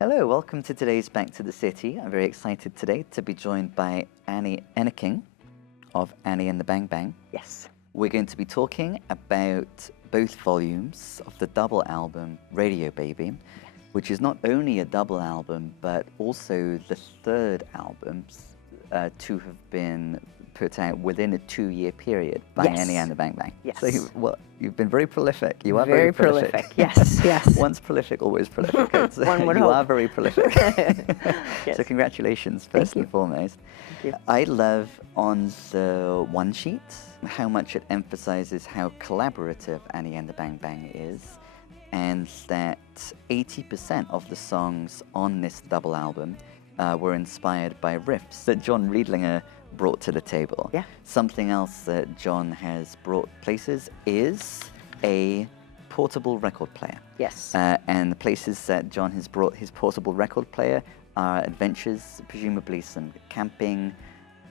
Hello, welcome to today's Back to the City. I'm very excited today to be joined by Annie Enneking of Annie and the Bang Bang. Yes. We're going to be talking about both volumes of the double album Radio Baby, which is not only a double album, but also the third album to have been put out within a 2-year period by Yes. Annie and the Bang Bang. Yes. So, you've been very prolific. You are Very very prolific. Yes, yes. Once prolific, always prolific. One would you hope. are very prolific. Yes. So congratulations, first and foremost. Thank you. I love on the one sheet how much it emphasizes how collaborative Annie and the Bang Bang is, and that 80% of the songs on this double album were inspired by riffs that John Riedlinger brought to the table. Yeah. Something else that John has brought places is a portable record player. Yes. And the places that John has brought his portable record player are adventures, presumably some camping.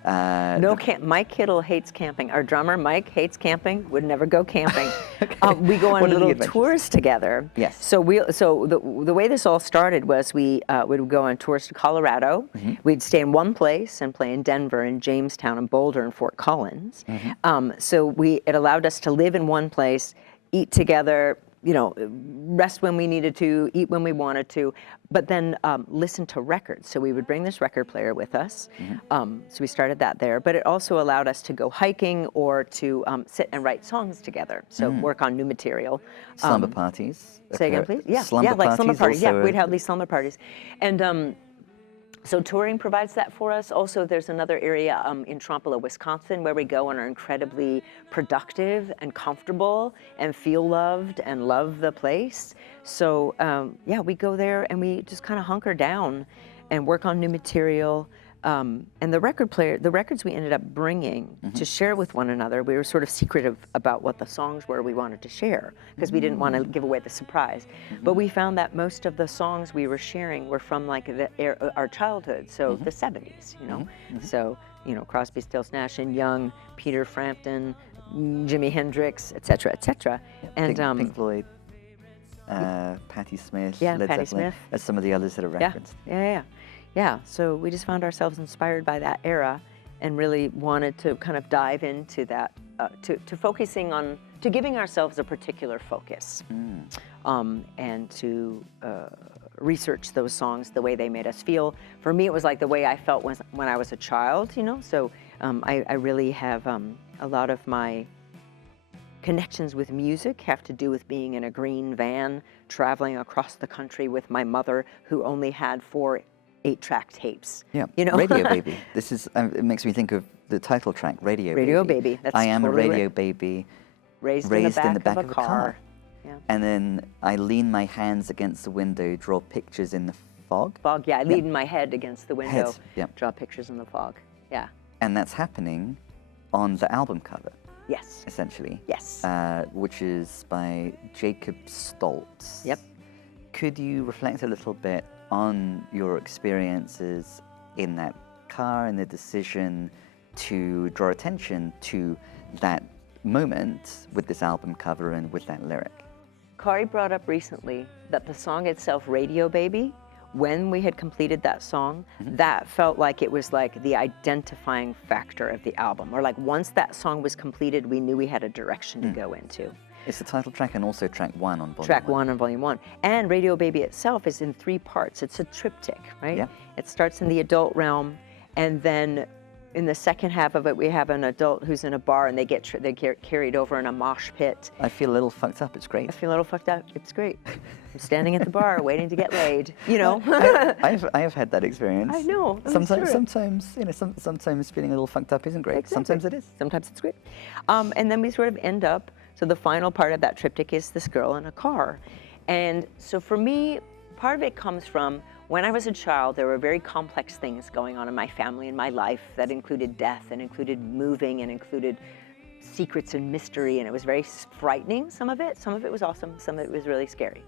Mike Kittle hates camping. Our drummer, Mike, hates camping, would never go camping. We go What on are the little adventures? tours together. Yes. So the way this all started was we would go on tours to Colorado. Mm-hmm. We'd stay in one place and play in Denver and Jamestown and Boulder and Fort Collins. Mm-hmm. So it allowed us to live in one place, eat together, rest when we needed to, eat when we wanted to, but then listen to records. So we would bring this record player with us. Mm-hmm. So we started that there, but it also allowed us to go hiking or to sit and write songs together. So work on new material. Slumber parties. Say again, please. Yeah, Slumber like slumber parties parties. Yeah, also we'd have these slumber parties, and so touring provides that for us. Also, there's another area in Trompeau, Wisconsin, where we go and are incredibly productive and comfortable and feel loved and love the place. So we go there and we just kind of hunker down and work on new material. And the records we ended up bringing to share with one another, we were sort of secretive about what the songs were we wanted to share because we didn't want to give away the surprise. But we found that most of the songs we were sharing were from like our childhood, so the 70s, So, Crosby, Stills, Nash and Young, Peter Frampton, Jimi Hendrix, et cetera, et cetera. And Pink Floyd, Patti Smith, Yeah, Led Patti Zeppelin, Smith. as some of the others that are referenced. Yeah, so we just found ourselves inspired by that era and really wanted to kind of dive into that, to focusing on, to giving ourselves a particular focus and to research those songs the way they made us feel. For me, it was like the way I felt when I was a child, so I really have a lot of my connections with music have to do with being in a green van traveling across the country with my mother, who only had 4 8-track tapes. Yeah, Radio Baby. This is, it makes me think of the title track, Radio Baby. That's I am totally a radio right. baby, Raised in in the back of a car. Yeah. And then I lean my hands against the window, draw pictures in the fog. Fog, I lean my head against the window, Yep. draw pictures in the fog. Yeah. And that's happening on the album cover, Yes. essentially. Yes. Which is by Jacob Stoltz. Yep. Could you reflect a little bit on your experiences in that car and the decision to draw attention to that moment with this album cover and with that lyric? Kari brought up recently that the song itself, Radio Baby, when we had completed that song, that felt like it was like the identifying factor of the album. Or like once that song was completed, we knew we had a direction to go into. It's the title track and also track 1 on Volume 1. Track 1 and Volume 1. And Radio Baby itself is in 3 parts. It's a triptych, right? Yeah. It starts in the adult realm, and then in the second half of it, we have an adult who's in a bar, and they get carried over in a mosh pit. I feel a little fucked up. It's great. I feel a little fucked up. It's great. I'm standing at the bar waiting to get laid, I have had that experience. I know. I'm sure. Sometimes feeling a little fucked up isn't great. Exactly. Sometimes it is. Sometimes it's great. And then we sort of end up, so the final part of that triptych is this girl in a car. And so for me, part of it comes from when I was a child, there were very complex things going on in my family and my life that included death and included moving and included secrets and mystery, and it was very frightening, some of it. Some of it was awesome, some of it was really scary.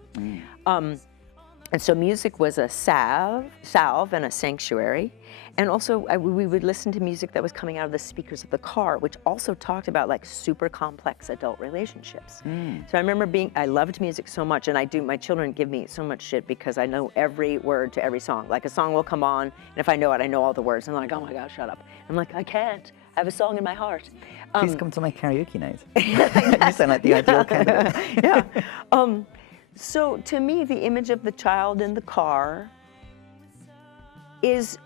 And so music was a salve and a sanctuary. And also we would listen to music that was coming out of the speakers of the car, which also talked about like super complex adult relationships. So I remember I loved music so much, and my children give me so much shit because I know every word to every song. Like a song will come on, and if I know it, I know all the words. And they're like, oh my God, shut up. I'm like, I can't. I have a song in my heart. Please come to my karaoke night. You sound like the ideal candidate. Yeah. So to me, the image of the child in the car is,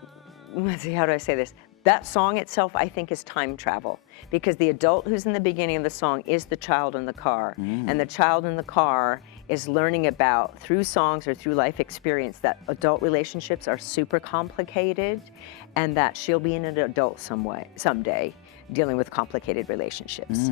let's see, how do I say this? That song itself, I think, is time travel, because the adult who's in the beginning of the song is the child in the car. And the child in the car is learning about, through songs or through life experience, that adult relationships are super complicated, and that she'll be an adult someday dealing with complicated relationships.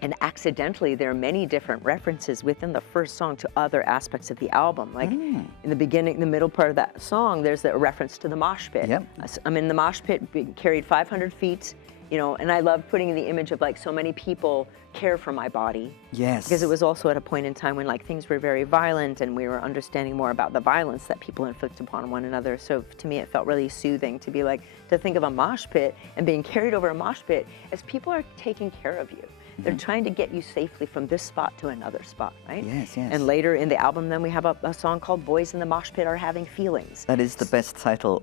And accidentally, there are many different references within the first song to other aspects of the album. Like in the beginning, the middle part of that song, there's a reference to the mosh pit. Yep. I'm in the mosh pit, being carried 500 feet, and I love putting in the image of like so many people care for my body. Yes. Because it was also at a point in time when like things were very violent, and we were understanding more about the violence that people inflict upon one another. So to me, it felt really soothing to be like, to think of a mosh pit and being carried over a mosh pit as people are taking care of you. They're trying to get you safely from this spot to another spot, right? Yes, yes. And later in the album, then we have a song called Boys in the Mosh Pit Are Having Feelings. That is the best title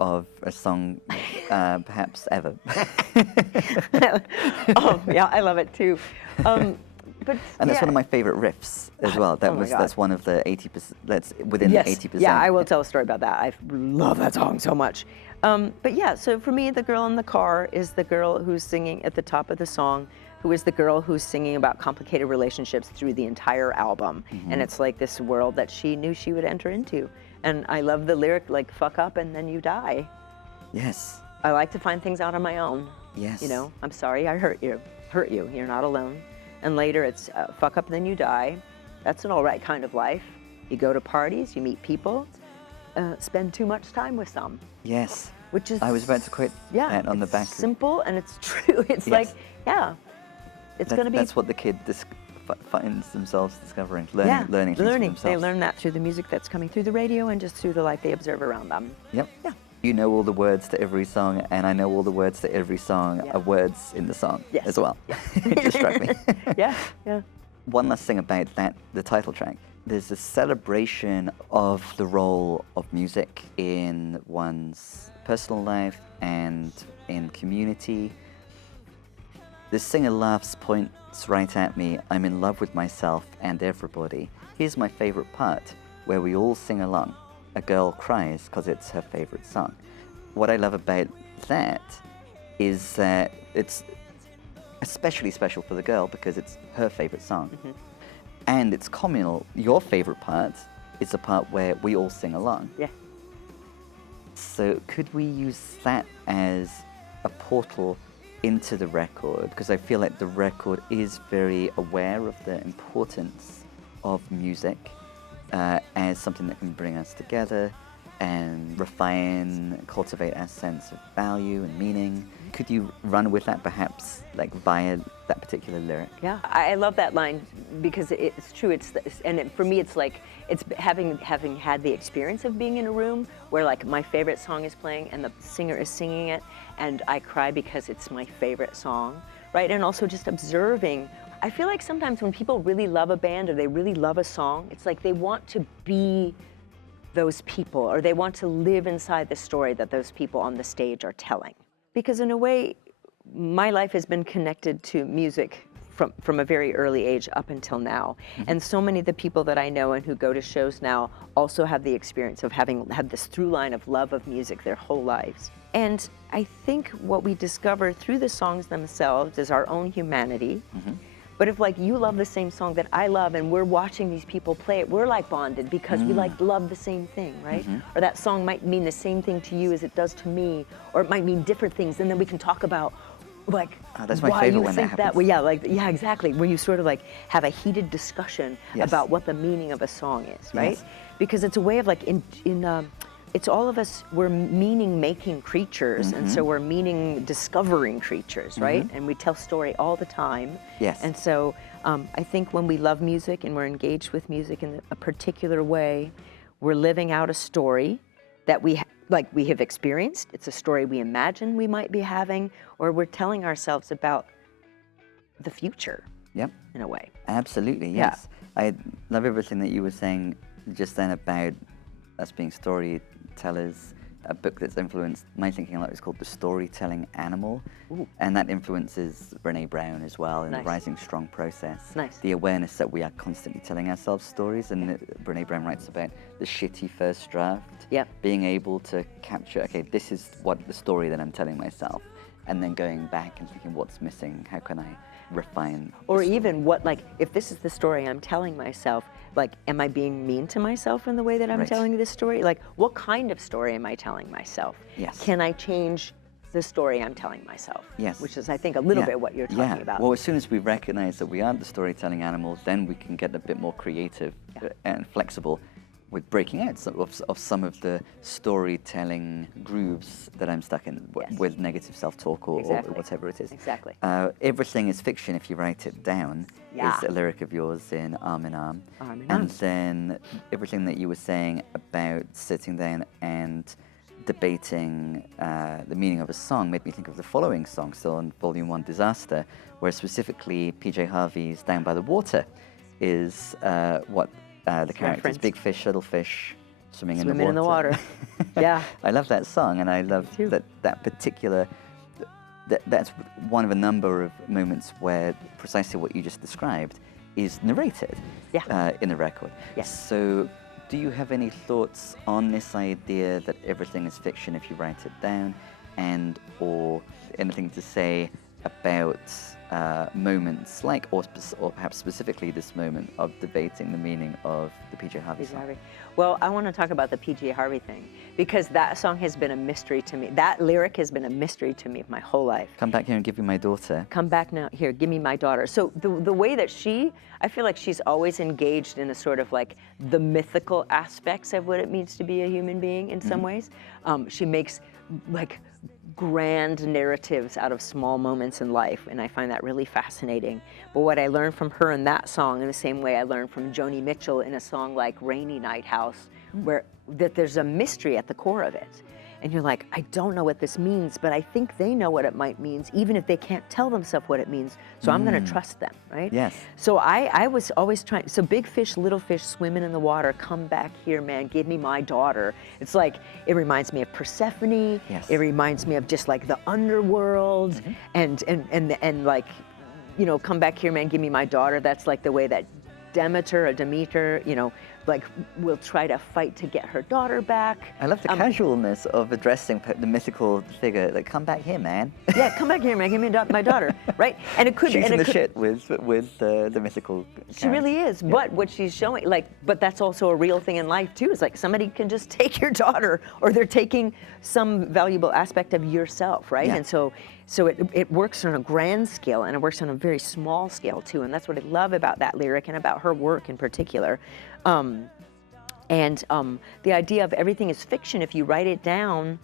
of a song perhaps ever. Oh, yeah, I love it too. And that's one of my favorite riffs as well. That's one of the 80%. That's within yes. the 80%. Yeah, I will tell a story about that. I love that song so much. But yeah, so for me, the girl in the car is the girl who's singing at the top of the song, who is the girl who's singing about complicated relationships through the entire album. And it's like this world that she knew she would enter into. And I love the lyric, like, fuck up and then you die. Yes. I like to find things out on my own. Yes. I'm sorry I hurt you. You're not alone. And later it's fuck up and then you die. That's an all right kind of life. You go to parties, you meet people, spend too much time with some. Yes. Which is, I was about to quote that on the back. Simple and it's true. It's like, it's going to be. That's what the kid finds themselves discovering, learning things for themselves. They learn that through the music that's coming through the radio and just through the life they observe around them. Yep. Yeah. You know all the words to every song, and I know all the words to every song are words in the song as well. Yeah. It just struck me. Yeah. One last thing about the title track. There's a celebration of the role of music in one's personal life and in community. The singer laughs, points right at me. I'm in love with myself and everybody. Here's my favorite part, where we all sing along. A girl cries because it's her favorite song. What I love about that is that it's especially special for the girl because it's her favorite song. And it's communal. Your favorite part is the part where we all sing along. Yeah. So could we use that as a portal into the record? Because I feel like the record is very aware of the importance of music as something that can bring us together and refine, cultivate our sense of value and meaning. Could you run with that perhaps, like via that particular lyric? Yeah, I love that line because it's true. For me, it's like it's having had the experience of being in a room where like my favorite song is playing and the singer is singing it, and I cry because it's my favorite song, right? And also just observing. I feel like sometimes when people really love a band or they really love a song, it's like they want to be those people, or they want to live inside the story that those people on the stage are telling. Because in a way, my life has been connected to music from a very early age up until now. And so many of the people that I know and who go to shows now also have the experience of having had this through line of love of music their whole lives. And I think what we discover through the songs themselves is our own humanity. But if like you love the same song that I love and we're watching these people play it, we're like bonded because we like love the same thing, right? Or that song might mean the same thing to you as it does to me, or it might mean different things, and then we can talk about like that's my why favorite you when think that that. happens. Well, yeah, exactly. Where you sort of like have a heated discussion about what the meaning of a song is, right? Yes. Because it's a way of like it's all of us, we're meaning-making creatures, and so we're meaning-discovering creatures, right? And we tell story all the time. Yes. And so I think when we love music and we're engaged with music in a particular way, we're living out a story that we have experienced. It's a story we imagine we might be having, or we're telling ourselves about the future. Yep. In a way. Absolutely, Yeah. yes. I love everything that you were saying just then about us being storytellers. A book that's influenced my thinking a lot is called The Storytelling Animal. Ooh. And that influences Brené Brown as well in Nice. the Rising Strong process. Nice. The awareness that we are constantly telling ourselves stories. And Brené Brown writes about the shitty first draft. Yep. Being able to capture, okay, this is what the story that I'm telling myself. And then going back and thinking, what's missing? How can I refine? Or even what, like, if this is the story I'm telling myself, like, am I being mean to myself in the way that I'm Right. telling this story? Like, what kind of story am I telling myself? Yes. Can I change the story I'm telling myself? Yes. Which is, I think, a little Yeah. bit what you're talking about. Well, as soon as we recognize that we are the storytelling animals, then we can get a bit more creative and flexible with breaking out of some of the storytelling grooves that I'm stuck in Yes. with negative self-talk or Exactly. whatever it is. Exactly. Everything is fiction if you write it down Yeah. is a lyric of yours in Arm in Arm. Arm in And Arm. then everything that you were saying about sitting down and debating the meaning of a song made me think of the following song, still on Volume 1, Disaster, where specifically PJ Harvey's Down by the Water is what the character's reference. big fish, little fish, swimming in Swimming in the the water. water. Yeah. I love that song, and I love too. that particular. That's one of a number of moments where precisely what you just described is narrated in the record. Yes. So, do you have any thoughts on this idea that everything is fiction if you write it down, and or anything to say about moments like, or perhaps specifically this moment of debating the meaning of the PJ Harvey PJ song? Harvey. Well, I want to talk about the PJ Harvey thing because that song has been a mystery to me. That lyric has been a mystery to me my whole life. Come back here and give me my daughter. Come back now, here, give me my daughter. So the way that I feel like she's always engaged in a sort of like the mythical aspects of what it means to be a human being in some ways. She makes like grand narratives out of small moments in life, and I find that really fascinating. But what I learned from her in that song, in the same way I learned from Joni Mitchell in a song like Rainy Night House, where that there's a mystery at the core of it. And you're like, I don't know what this means, but I think they know what it might mean, even if they can't tell themselves what it means. So I'm going to trust them, right? Yes. So I was always trying, so big fish, little fish, swimming in the water, come back here, man, give me my daughter. It's like, it reminds me of Persephone. Yes. It reminds me of just like the underworld and like, you know, come back here, man, give me my daughter. That's like the way that Demeter, you know, like will try to fight to get her daughter back. I love the casualness of addressing the mythical figure. Like, come back here, man. Yeah, come back here, man. Give me my daughter, right? And it could She's and in it the could, shit with the mythical. She really is. But what she's showing, like, but that's also a real thing in life too. Is like somebody can just take your daughter, or they're taking some valuable aspect of yourself, right? Yeah. And so it works on a grand scale, and it works on a very small scale too. And that's what I love about that lyric and about her work in particular. The idea of everything is fiction if you write it down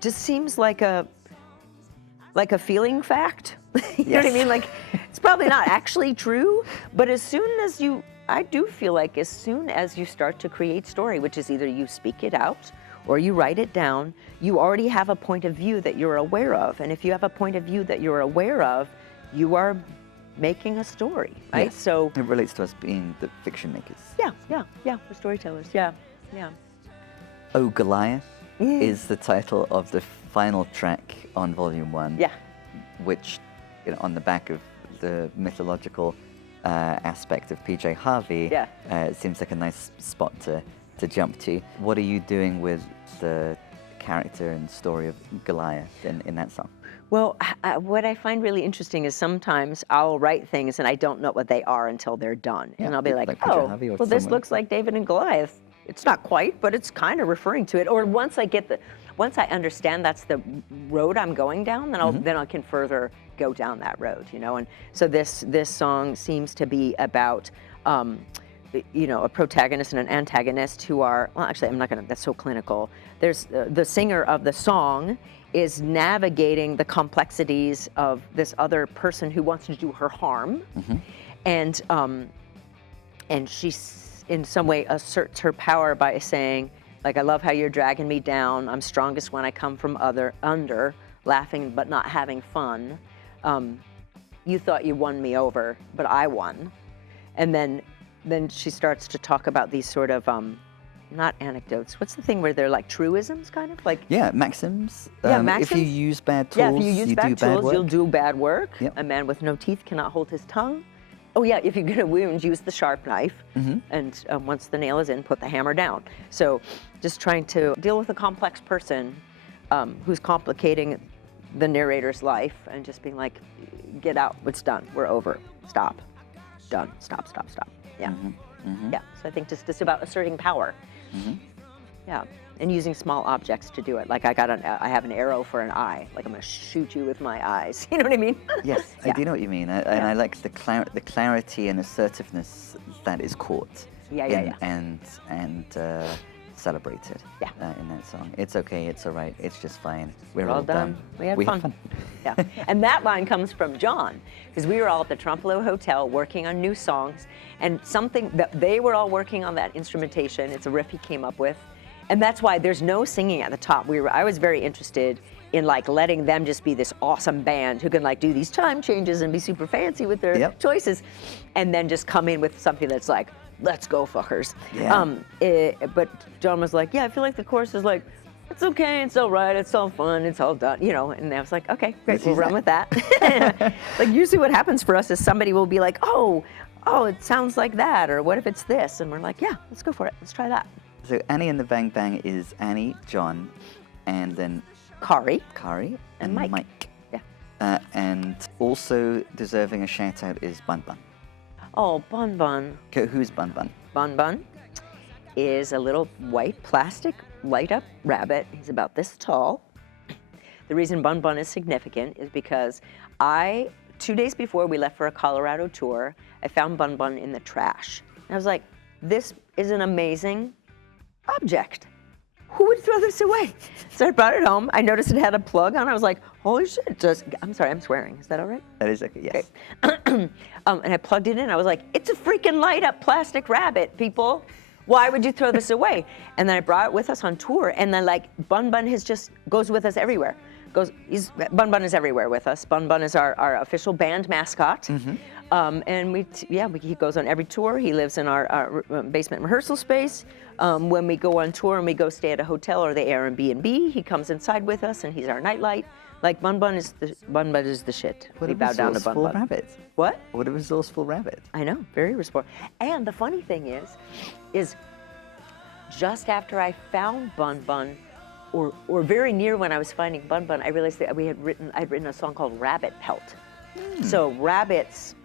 just seems like a feeling fact. You know what I mean? Like, it's probably not actually true, but I do feel like as soon as you start to create story, which is either you speak it out or you write it down, you already have a point of view that you're aware of. And if you have a point of view that you're aware of, you are making a story, right? Yes. So It relates to us being the fiction makers. yeah, we're storytellers. Yeah. Oh, Goliath is the title of the final track on Volume 1. Yeah. Which, you know, on the back of the mythological aspect of PJ Harvey, Yeah. it seems like a nice spot to jump to. What are you doing with the character and story of Goliath in that song? Well, what I find really interesting is sometimes I'll write things and I don't know what they are until they're done. Yeah, And I'll be like, like Peter oh, Harvey or well, this someone. looks like David and Goliath. It's not quite, but it's kind of referring to it. Or once I understand that's the road I'm going down, then I can further go down that road, you know. And so this song seems to be about a protagonist and an antagonist who are, well, actually, I'm not gonna, that's so clinical. There's the singer of the song is navigating the complexities of this other person who wants to do her harm. And she, in some way, asserts her power by saying, like, I love how you're dragging me down. I'm strongest when I come from under, laughing but not having fun. You thought you won me over, but I won. And then she starts to talk about these sort of, not anecdotes. What's the thing where they're like truisms, kind of like? Yeah, maxims. Maxims. If you use bad tools, Yeah, if you use do bad bad tools, work. you'll do bad work. Yep. A man with no teeth cannot hold his tongue. Oh yeah, if you get a wound, use the sharp knife. And once the nail is in, put the hammer down. So just trying to deal with a complex person who's complicating the narrator's life and just being like, get out, it's done, we're over, stop, done, stop, stop, stop. Yeah. Yeah, so I think just about asserting power. Yeah, and using small objects to do it. Like I have an arrow for an eye. Like I'm gonna shoot you with my eyes. You know what I mean? Yes, I do know what you mean, and I like the clarity and assertiveness that is caught. And celebrated. In that song. It's okay. It's all right. It's just fine. We're all done. We had fun. Yeah, and that line comes from John, because we were all at the Trompe-l'oeil Hotel working on new songs, and something that they were all working on that instrumentation. It's a riff he came up with. And that's why there's no singing at the top. I was very interested in like letting them just be this awesome band who can like do these time changes and be super fancy with their choices, and then just come in with something that's like, let's go, fuckers. But John was like, yeah, I feel like the chorus is like, it's okay, it's all right, it's all fun, it's all done, And I was like, okay, great, we'll run with that. Like usually what happens for us is somebody will be like, oh, it sounds like that, or what if it's this? And we're like, yeah, let's go for it. Let's try that. So Annie and the Bang Bang is Annie, John, and then Kari, and Mike. Yeah. And also deserving a shout out is Bun Bun. Oh, Bun Bun. Okay, who's Bun Bun? Bun Bun is a little white plastic light up rabbit. He's about this tall. The reason Bun Bun is significant is because 2 days before we left for a Colorado tour, I found Bun Bun in the trash. And I was like, this is an amazing object. Who would throw this away? So I brought it home. I noticed it had a plug on. I was like, holy shit. I'm sorry, I'm swearing. Is that all right? That is okay, yes. Okay. And I plugged it in. I was like, it's a freaking light up plastic rabbit, people. Why would you throw this away? And then I brought it with us on tour. And then like Bun Bun goes with us everywhere. Bun Bun is everywhere with us. Bun Bun is our official band mascot. And he goes on every tour. He lives in our basement rehearsal space. When we go on tour and we go stay at a hotel or the Airbnb, he comes inside with us and he's our nightlight. Like Bun Bun is the shit. What we bow down to Bun Bun. Rabbit. What? What a resourceful rabbit. I know, very resourceful. And the funny thing is just after I found Bun Bun, or very near when I was finding Bun Bun, I realized that I'd written a song called Rabbit Pelt. So rabbits.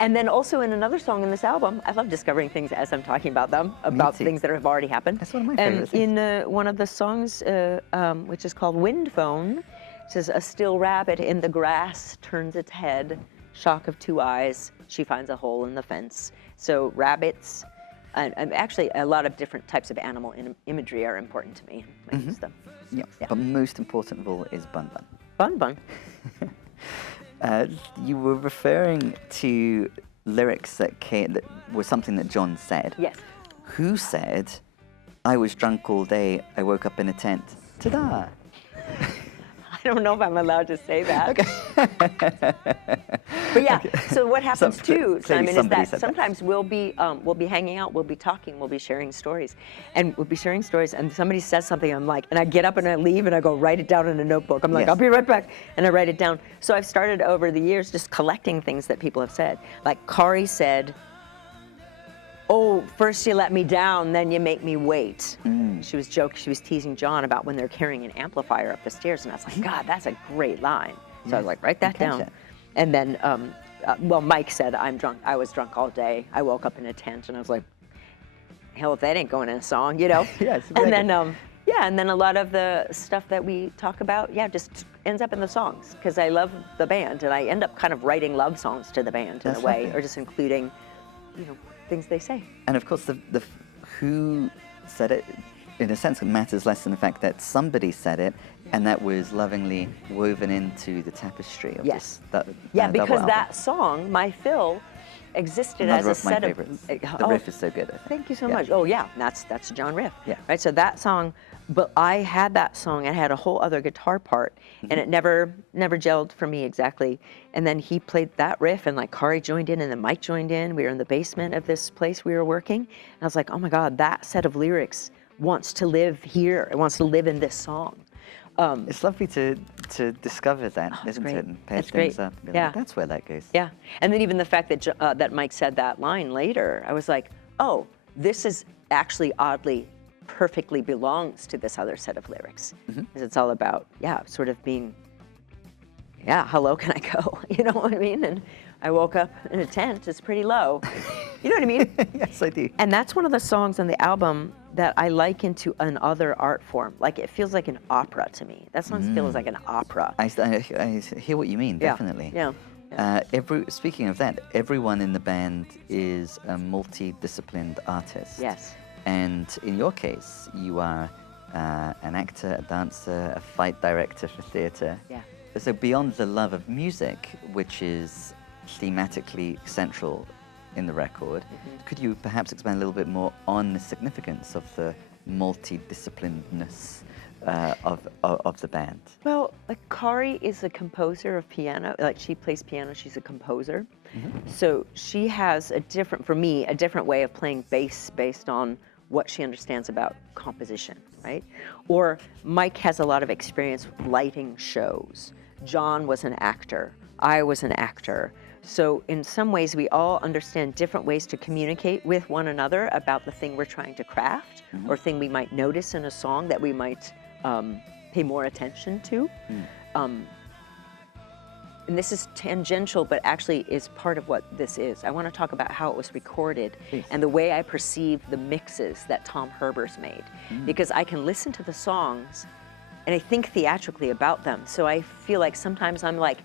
And then also in another song in this album, I love discovering things as I'm talking about them, about things that have already happened. That's one of my favorite things. In one of the songs, which is called Wind Phone, it says, a still rabbit in the grass turns its head, shock of two eyes, she finds a hole in the fence. So rabbits, and actually a lot of different types of animal imagery are important to me. I use them. Yeah, but most important of all is Bun Bun. Bun Bun. You were referring to lyrics that were something that John said. Yes. Who said, I was drunk all day, I woke up in a tent. Ta-da! I don't know if I'm allowed to say that. Okay. But yeah, so what happens too, Simon, is that sometimes we'll be hanging out, we'll be talking, we'll be sharing stories. And somebody says something, I'm like, and I get up and I leave and I go write it down in a notebook. I'm like, I'll be right back. And I write it down. So I've started over the years just collecting things that people have said. Like Kari said, oh, first you let me down, then you make me wait. She was teasing John about when they're carrying an amplifier up the stairs, and I was like, God, that's a great line. So I was like, write that down. And then, Mike said, I'm drunk. I was drunk all day. I woke up in a tent, and I was like, hell, if that ain't going in a song, Yes. And then, and then a lot of the stuff that we talk about, just ends up in the songs, because I love the band, and I end up kind of writing love songs to the band in a way, or just including, things they say. And of course, who said it, in a sense, matters less than the fact that somebody said it, and that was lovingly woven into the tapestry of Yes. double Because album. that song, My Fill, existed Another as a of my set favorites. of. The riff is so good, I think. Thank you so Yeah. much. Oh yeah, that's John Riff. Yeah. Right. So that song, but I had that song and had a whole other guitar part, and it never gelled for me exactly. And then he played that riff, and like Kari joined in, and then Mike joined in. We were in the basement of this place we were working, and I was like, oh my God, that set of lyrics wants to live here. It wants to live in this song. It's lovely to discover that, isn't great. it? And pair It's things great. up. And be Yeah. like, that's where that goes. Yeah, and then even the fact that that Mike said that line later, I was like, oh, this is actually oddly perfectly belongs to this other set of lyrics, because it's all about sort of being, how low can I go? You know what I mean? And I woke up in a tent. It's pretty low. You know what I mean? Yes, I do. And that's one of the songs on the album that I liken to another art form. Like it feels like an opera to me. That song feels like an opera. I hear what you mean, definitely. Yeah. Speaking of that, everyone in the band is a multidisciplined artist. Yes. And in your case, you are an actor, a dancer, a fight director for theatre. Yeah. So beyond the love of music, which is thematically central in the record, could you perhaps expand a little bit more on the significance of the multidisciplinedness of the band? Well, like Kari is a composer of piano. Like she plays piano, she's a composer. So she has a different way of playing bass based on what she understands about composition, right? Or Mike has a lot of experience with lighting shows. John was an actor. I was an actor. So in some ways, we all understand different ways to communicate with one another about the thing we're trying to craft, or thing we might notice in a song that we might pay more attention to. And this is tangential, but actually is part of what this is. I want to talk about how it was recorded and the way I perceive the mixes that Tom Herbers made. Because I can listen to the songs and I think theatrically about them. So I feel like sometimes I'm like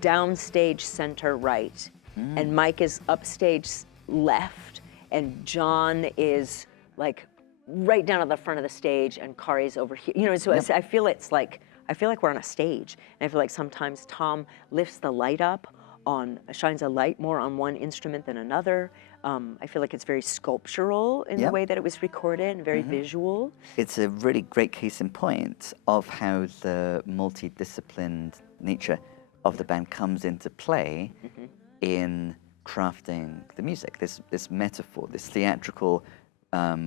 downstage center right, and Mike is upstage left, and John is like right down at the front of the stage, and Kari's over here. You know, so I feel like we're on a stage, and I feel like sometimes Tom lifts the light up shines a light more on one instrument than another. I feel like it's very sculptural in the way that it was recorded, and very visual. It's a really great case in point of how the multidisciplined nature of the band comes into play in crafting the music. This metaphor, this theatrical,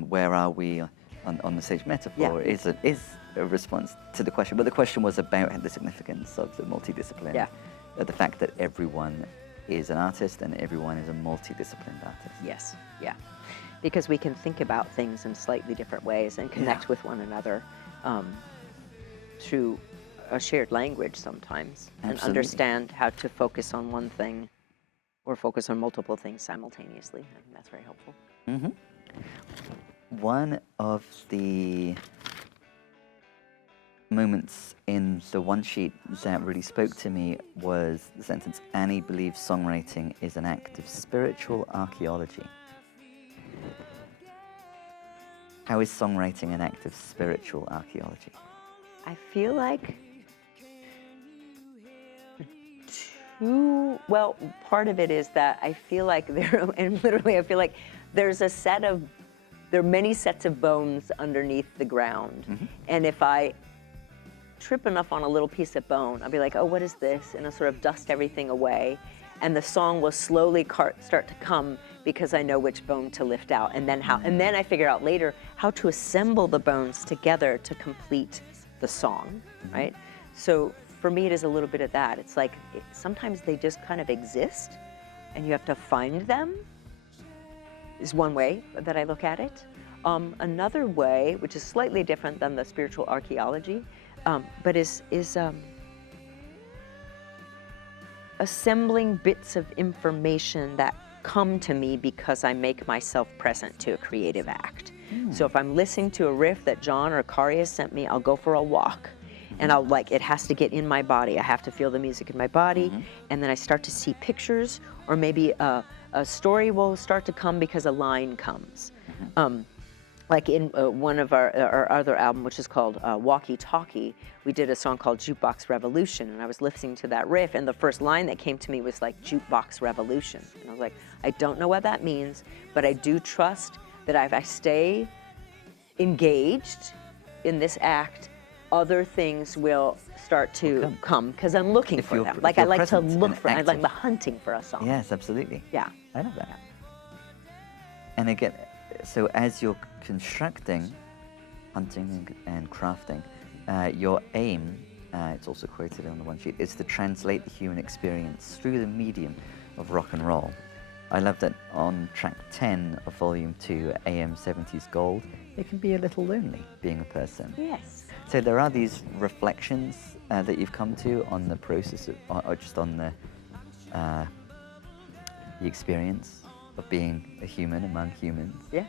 where are we on the stage metaphor is a response to the question. But the question was about the significance of the multidiscipline, the fact that everyone is an artist and everyone is a multidisciplined artist. Yes, yeah. Because we can think about things in slightly different ways and connect with one another through a shared language sometimes, and understand how to focus on one thing or focus on multiple things simultaneously. And that's very helpful. One of the moments in the one sheet that really spoke to me was the sentence, Annie believes songwriting is an act of spiritual archaeology. How is songwriting an act of spiritual archaeology? I feel like part of it is that I feel like I feel like there are many sets of bones underneath the ground. And if I trip enough on a little piece of bone, I'll be like, oh, what is this? And I'll sort of dust everything away. And the song will slowly start to come because I know which bone to lift out. And then I figure out later how to assemble the bones together to complete the song, right? So for me, it is a little bit of that. It's like sometimes they just kind of exist and you have to find them, is one way that I look at it. Another way, which is slightly different than the spiritual archaeology, but is assembling bits of information that come to me because I make myself present to a creative act. So if I'm listening to a riff that John or Kari has sent me, I'll go for a walk. And it has to get in my body. I have to feel the music in my body. And then I start to see pictures or maybe a a story will start to come because a line comes. Like in one of our other album, which is called Walkie Talkie, we did a song called Jukebox Revolution, and I was listening to that riff, and the first line that came to me was like, Jukebox Revolution. And I was like, I don't know what that means, but I do trust that if I stay engaged in this act, other things will start to come, because I'm looking for them. Like I like to look for, I like the hunting for a song. Yes, absolutely. Yeah. I love that. And again, so as you're constructing, hunting and crafting, your aim, it's also quoted on the one sheet, is to translate the human experience through the medium of rock and roll. I love that on track 10 of volume 2, AM 70s Gold, it can be a little lonely being a person. Yes. So there are these reflections that you've come to on the process, or just on the experience of being a human among humans. Yeah.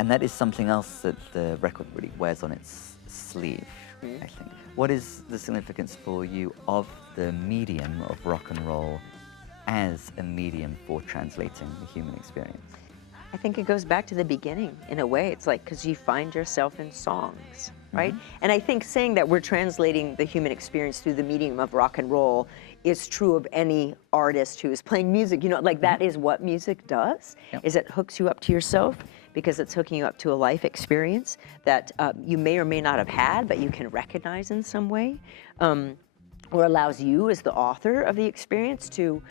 And that is something else that the record really wears on its sleeve, I think. What is the significance for you of the medium of rock and roll as a medium for translating the human experience? I think it goes back to the beginning in a way. It's like, because you find yourself in songs, right? And I think saying that we're translating the human experience through the medium of rock and roll is true of any artist who is playing music. You know, like that is what music does, is it hooks you up to yourself, because it's hooking you up to a life experience that you may or may not have had, but you can recognize in some way, or allows you as the author of the experience to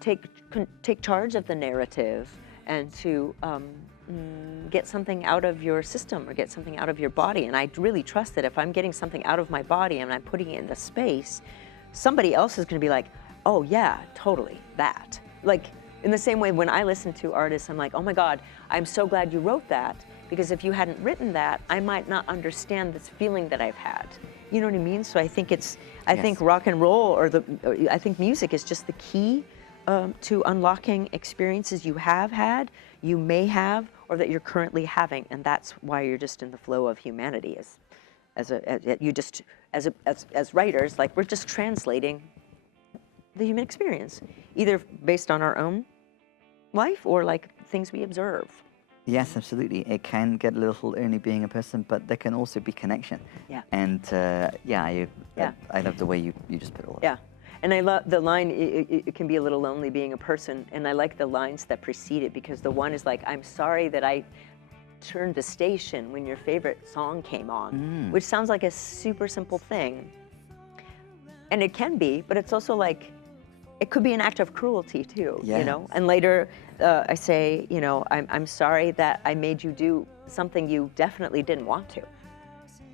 take charge of the narrative and to get something out of your system or get something out of your body. And I really trust that if I'm getting something out of my body and I'm putting it in the space, somebody else is going to be like, oh yeah, totally, that. Like in the same way when I listen to artists, I'm like, oh my God, I'm so glad you wrote that, because if you hadn't written that, I might not understand this feeling that I've had. You know what I mean? So I think I think rock and roll, I think music is just the key to unlocking experiences you have had, you may have, or that you're currently having, and that's why you're just in the flow of humanity. As writers, like we're just translating the human experience, either based on our own life or like things we observe. Yes, absolutely. It can get a little lonely being a person, but there can also be connection. Yeah. And I love the way you just put it all. Yeah. And I love the line, it can be a little lonely being a person, and I like the lines that precede it, because the one is like, I'm sorry that I turned the station when your favorite song came on, which sounds like a super simple thing. And it can be, but it's also like, it could be an act of cruelty too, you know? And later I say, you know, I'm sorry that I made you do something you definitely didn't want to,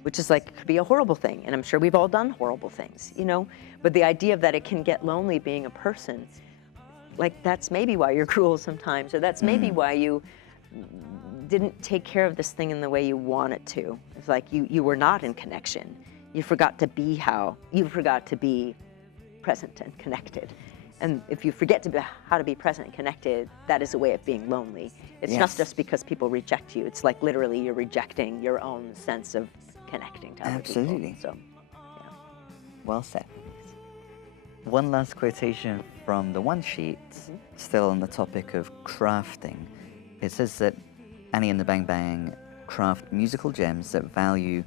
which is like, could be a horrible thing. And I'm sure we've all done horrible things, you know? But the idea of that it can get lonely being a person, like that's maybe why you're cruel sometimes, or that's maybe why you didn't take care of this thing in the way you want it to. It's like you were not in connection. You forgot to be present and connected. And if you forget how to be present and connected, that is a way of being lonely. It's not just because people reject you. It's like literally you're rejecting your own sense of connecting to other people. Absolutely. So, yeah. Well said. One last quotation from the one sheet, still on the topic of crafting. It says that Annie and the Bang Bang craft musical gems that value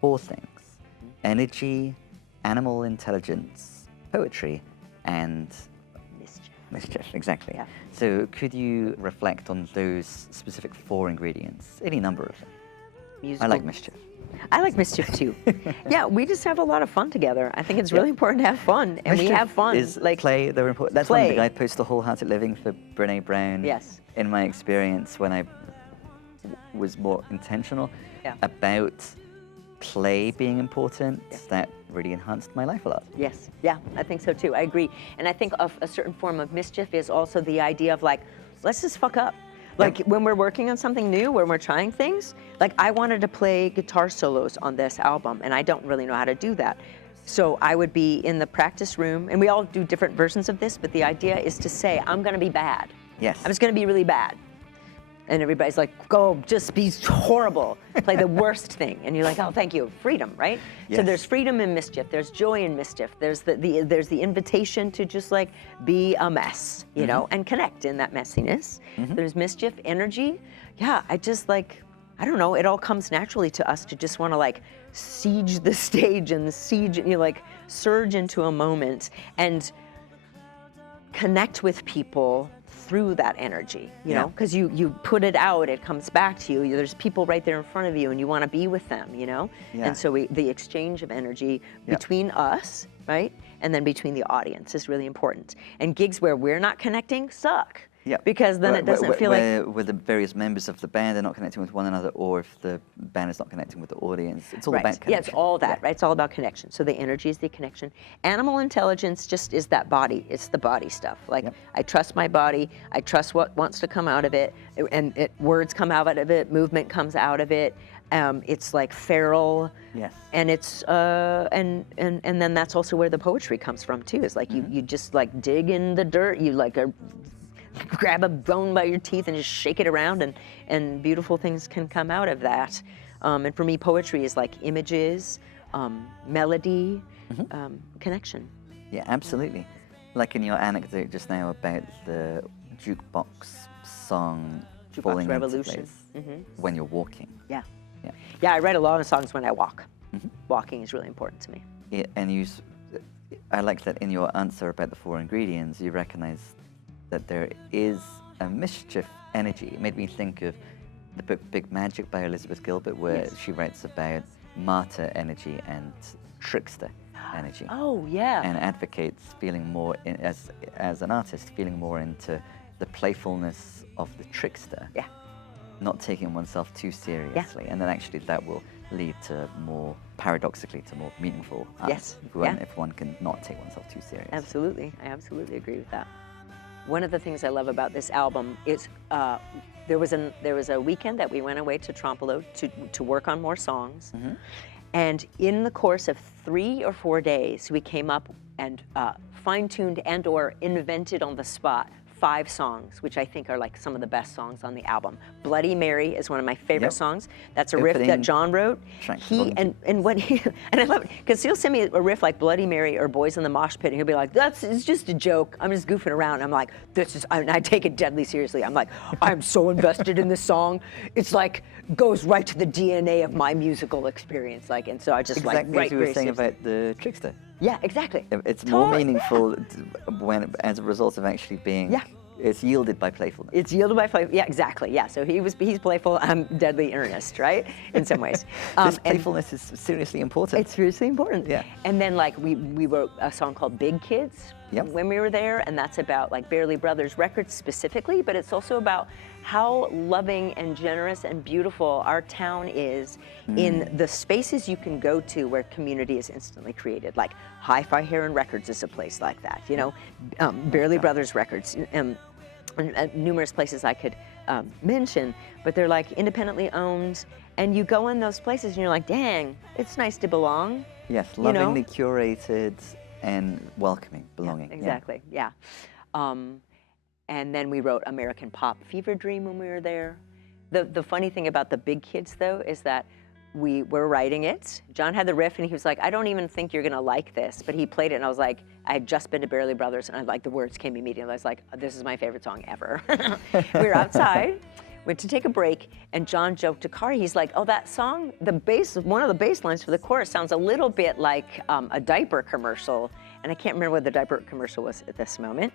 4 things: energy, animal intelligence, poetry, and mischief, exactly. Yeah. So could you reflect on those specific 4 ingredients? Any number of them. I like mischief. I like mischief too. Yeah, we just have a lot of fun together. I think it's really important to have fun, and mischief we have fun. Is like play, they're important. That's one thing I post the Wholehearted Living for Brené Brown. Yes. In my experience, when I was more intentional about play being important, that really enhanced my life a lot. Yes, yeah, I think so too. I agree. And I think of a certain form of mischief is also the idea of like, let's just fuck up. Like when we're working on something new, when we're trying things, like I wanted to play guitar solos on this album, and I don't really know how to do that. So I would be in the practice room, and we all do different versions of this, but the idea is to say, I'm gonna be bad. Yes. I'm just gonna be really bad. And everybody's like, go, just be horrible, play the worst thing. And you're like, oh, thank you, freedom, right? So Yes. there's freedom in mischief, there's joy in mischief, there's the invitation to just like be a mess, you know, and connect in that messiness. There's mischief, energy. Yeah, I just like, I don't know, it all comes naturally to us to just want to like siege the stage and like surge into a moment and connect with people through that energy, you know, because you put it out, it comes back to you. There's people right there in front of you, and you want to be with them, you know. Yeah. And so the exchange of energy between us, right, and then between the audience is really important. And gigs where we're not connecting suck. Yeah. Because then it doesn't feel like where the various members of the band are not connecting with one another, or if the band is not connecting with the audience. It's all right. about connection. Yeah, it's all that, right? It's all about connection. So the energy is the connection. Animal intelligence just is that body. It's the body stuff. Like I trust my body. I trust what wants to come out of it, and words come out of it. Movement comes out of it. It's like feral. Yes. And it's and then that's also where the poetry comes from too. It's like you just like dig in the dirt. You like grab a bone by your teeth and just shake it around, and beautiful things can come out of that. And for me, poetry is like images, melody, connection. Yeah, absolutely. Like in your anecdote just now about the jukebox song Jukebox falling Revolution. into place when you're walking. Yeah. Yeah. Yeah, I write a lot of songs when I walk. Walking is really important to me. Yeah, and I like that in your answer about the 4 ingredients, you recognize that there is a mischief energy. It made me think of the book Big Magic by Elizabeth Gilbert, where she writes about martyr energy and trickster energy. Oh, yeah. And advocates feeling more, as an artist, feeling more into the playfulness of the trickster. Yeah. Not taking oneself too seriously. And then actually that will lead to paradoxically, to more meaningful art. Yes. If one can not take oneself too seriously. Absolutely. I absolutely agree with that. One of the things I love about this album is there was a weekend that we went away to Trompolo to work on more songs. And in the course of 3 or 4 days, we came up and fine-tuned and or invented on the spot 5 songs, which I think are like some of the best songs on the album. Bloody Mary is one of my favorite songs. That's a riff that John wrote. And I love it because he'll send me a riff like Bloody Mary or Boys in the Mosh Pit, and he'll be like, it's just a joke. I'm just goofing around. I'm like, and I take it deadly seriously. I'm like, I'm so invested in this song. It's like goes right to the DNA of my musical experience. Like, and so I just exactly as you were saying about the trickster. Yeah, exactly. It's more meaningful when, as a result of actually being. It's yielded by playfulness. It's yielded by playfulness. Yeah, exactly. Yeah. So he's playful. I'm deadly earnest, right? In some ways. This playfulness is seriously important. It's seriously important. Yeah. And then like we wrote a song called Big Kids when we were there, and that's about like Barely Brothers Records specifically, but it's also about how loving and generous and beautiful our town is in the spaces you can go to where community is instantly created. Like Hi-Fi Heron Records is a place like that, you know, Barely Brothers Records, and numerous places I could mention, but they're like independently owned, and you go in those places and you're like, dang, it's nice to belong. Yes, lovingly curated and welcoming, belonging. Exactly, yeah. And then we wrote American Pop Fever Dream when we were there. The funny thing about the Big Kids, though, is that we were writing it. John had the riff, and he was like, I don't even think you're going to like this. But he played it, and I was like, I had just been to Barely Brothers, and the words came immediately. I was like, this is my favorite song ever. We were outside, went to take a break, and John joked to Kari, he's like, oh, that song, one of the bass lines for the chorus sounds a little bit like a diaper commercial. And I can't remember what the diaper commercial was at this moment.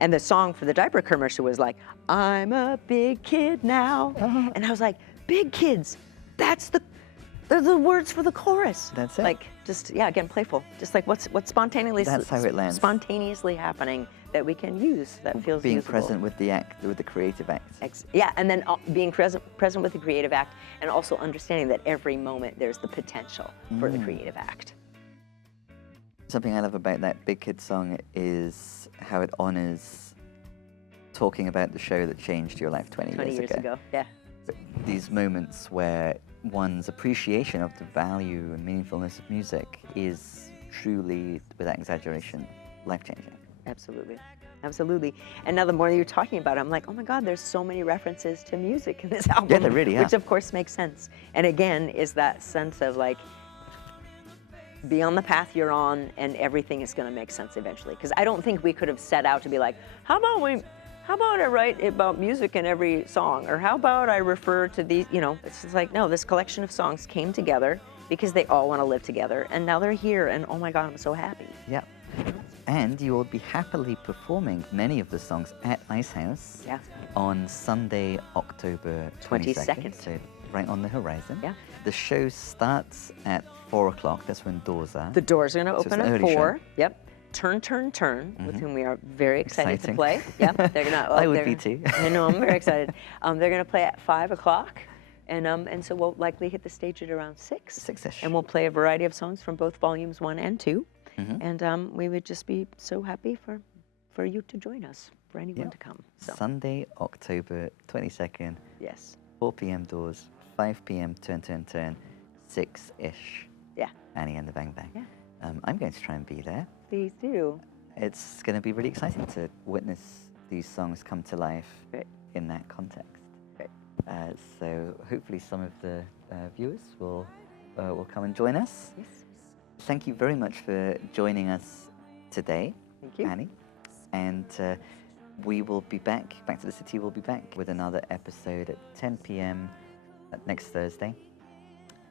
And the song for the diaper commercial was like, I'm a big kid now. And I was like, big kids, they're the words for the chorus. That's it. Like, just, again, playful. Just like what's spontaneously, that's how it lands. Spontaneously happening that we can use, that feels being usable. present with the act, with the creative act. Yeah, and then being present with the creative act, and also understanding that every moment there's the potential for the creative act. Something I love about that Big Kid song is how it honors talking about the show that changed your life 20 years ago. Yeah. These moments where one's appreciation of the value and meaningfulness of music is truly, without exaggeration, life-changing. Absolutely. Absolutely. And now the more that you're talking about it, I'm like, oh my God, there's so many references to music in this album. Yeah, there really are. Which of course makes sense. And again, is that sense of like, be on the path you're on and everything is going to make sense eventually. Because I don't think we could have set out to be like, how about I write about music in every song? Or how about I refer to these, it's just like, no, this collection of songs came together because they all want to live together. And now they're here and oh my God, I'm so happy. Yeah. And you will be happily performing many of the songs at Ice House on Sunday, October 22nd. So right on the horizon. Yeah. The show starts at 4 o'clock. That's when doors are. The doors are going to So it's open an at early 4. show. Yep. Turn, with whom we are very excited Exciting. to play. Yep. They're gonna. I would be too. I know. I'm very excited. They're going to play at 5 o'clock, and so we'll likely hit the stage at around 6. 6-ish. And we'll play a variety of songs from both volumes 1 and 2. And we would just be so happy for you to join us, for anyone to come. So. Sunday, October 22nd. Yes. 4 p.m. doors, 5 p.m. turn, 6-ish. Yeah. Annie and the Bang Bang. Yeah. I'm going to try and be there. Please do. It's going to be really exciting to witness these songs come to life Right. in that context. Right. So hopefully some of the viewers will come and join us. Yes. Thank you very much for joining us today, Thank you. Annie. And we will be back to the City will be back with another episode at 10 p.m. Next Thursday.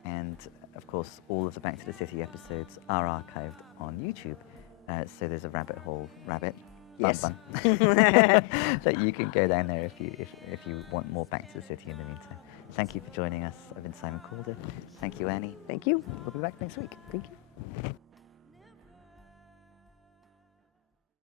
And of course, all of the Back to the City episodes are archived on YouTube. So there's a rabbit hole, Yes. bun, that you can go down there if you want more Back to the City in the meantime. Thank you for joining us. I've been Simon Calder. Thank you, Annie. Thank you. We'll be back next week. Thank you.